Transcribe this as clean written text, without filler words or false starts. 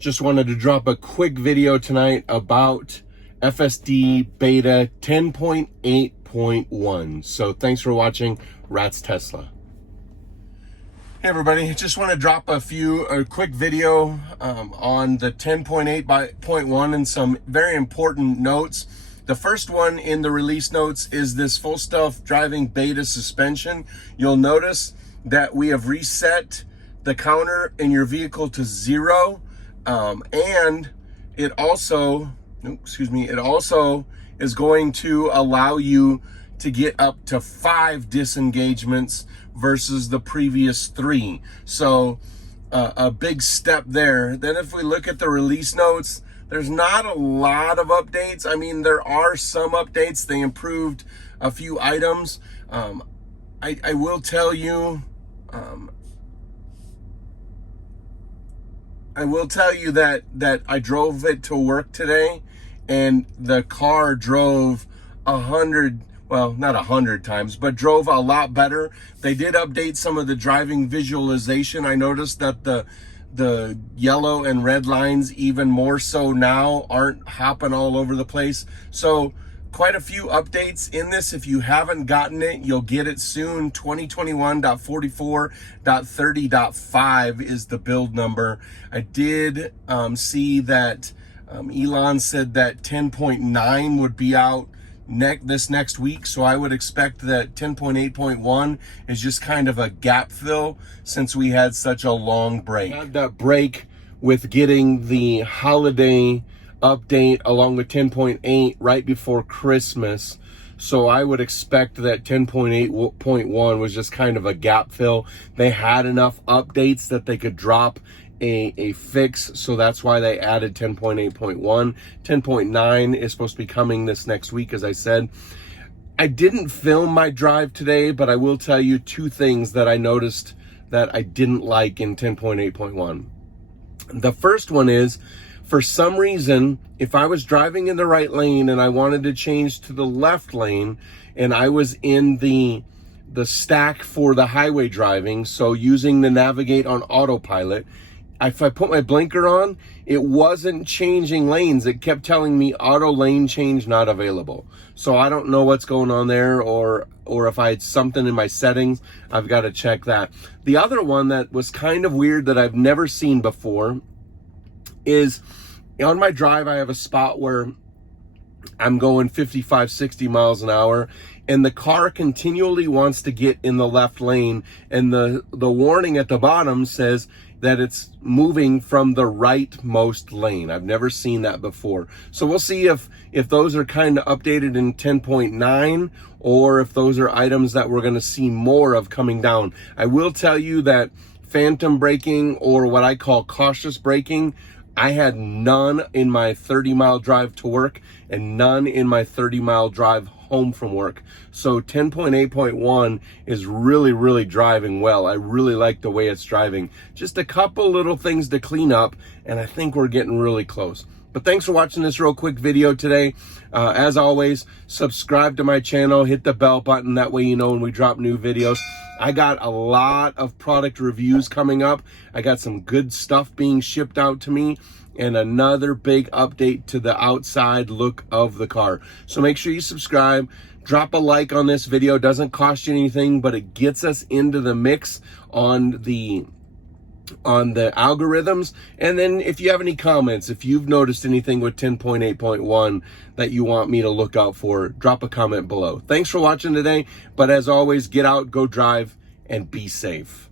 Just wanted to drop a quick video tonight about FSD Beta 10.8.1. So thanks for watching Rats Tesla. Hey everybody, just want to drop a quick video on the 10.8.1 and some very important notes. The first one in the release notes is this full self-driving beta suspension. You'll notice that we have reset the counter in your vehicle to 0. And it also, it also is going to allow you to get up to 5 disengagements versus the previous 3. So a big step there. Then if we look at the release notes, there's not a lot of updates. I mean, there are some updates. They improved a few items. I will tell you, that I drove it to work today and the car drove 100, well, not 100 times, but drove a lot better. They did update some of the driving visualization. I noticed that the yellow and red lines, even more so now, aren't hopping all over the place. So quite a few updates in this. If you haven't gotten it, you'll get it soon. 2021.44.30.5 is the build number. I did see that Elon said that 10.9 would be out this next week, so I would expect that 10.8.1 is just kind of a gap fill since we had such a long break. Had that break with getting the holiday update along with 10.8 right before Christmas. So I would expect that 10.8.1 was just kind of a gap fill. They had enough updates that they could drop a fix, so that's why they added 10.8.1. 10.9 is supposed to be coming this next week, as I said. I didn't film my drive today, but I will tell you 2 things that I noticed that I didn't like in 10.8.1. The first one is, for some reason, if I was driving in the right lane and I wanted to change to the left lane and I was in the stack for the highway driving, so using the navigate on autopilot, if I put my blinker on, it wasn't changing lanes. It kept telling me auto lane change not available. So I don't know what's going on there, or if I had something in my settings, I've got to check that. The other one that was kind of weird that I've never seen before is on my drive, I have a spot where I'm going 55, 60 miles an hour, and the car continually wants to get in the left lane, and the warning at the bottom says that it's moving from the rightmost lane. I've never seen that before. So we'll see if those are kind of updated in 10.9, or if those are items that we're gonna see more of coming down. I will tell you that phantom braking, or what I call cautious braking, I had none in my 30-mile drive to work and none in my 30-mile drive home from work. So 10.8.1 is really, really driving well. I really like the way it's driving. Just a couple little things to clean up, and I think we're getting really close. But thanks for watching this real quick video today. As always, subscribe to my channel, hit the bell button. That way you know when we drop new videos. I got a lot of product reviews coming up. I got some good stuff being shipped out to me, and another big update to the outside look of the car. So make sure you subscribe, drop a like on this video. It doesn't cost you anything, but it gets us into the mix on the algorithms. And then if you have any comments, if you've noticed anything with 10.8.1 that you want me to look out for, drop a comment below. Thanks for watching today, but as always, get out, go drive, and be safe.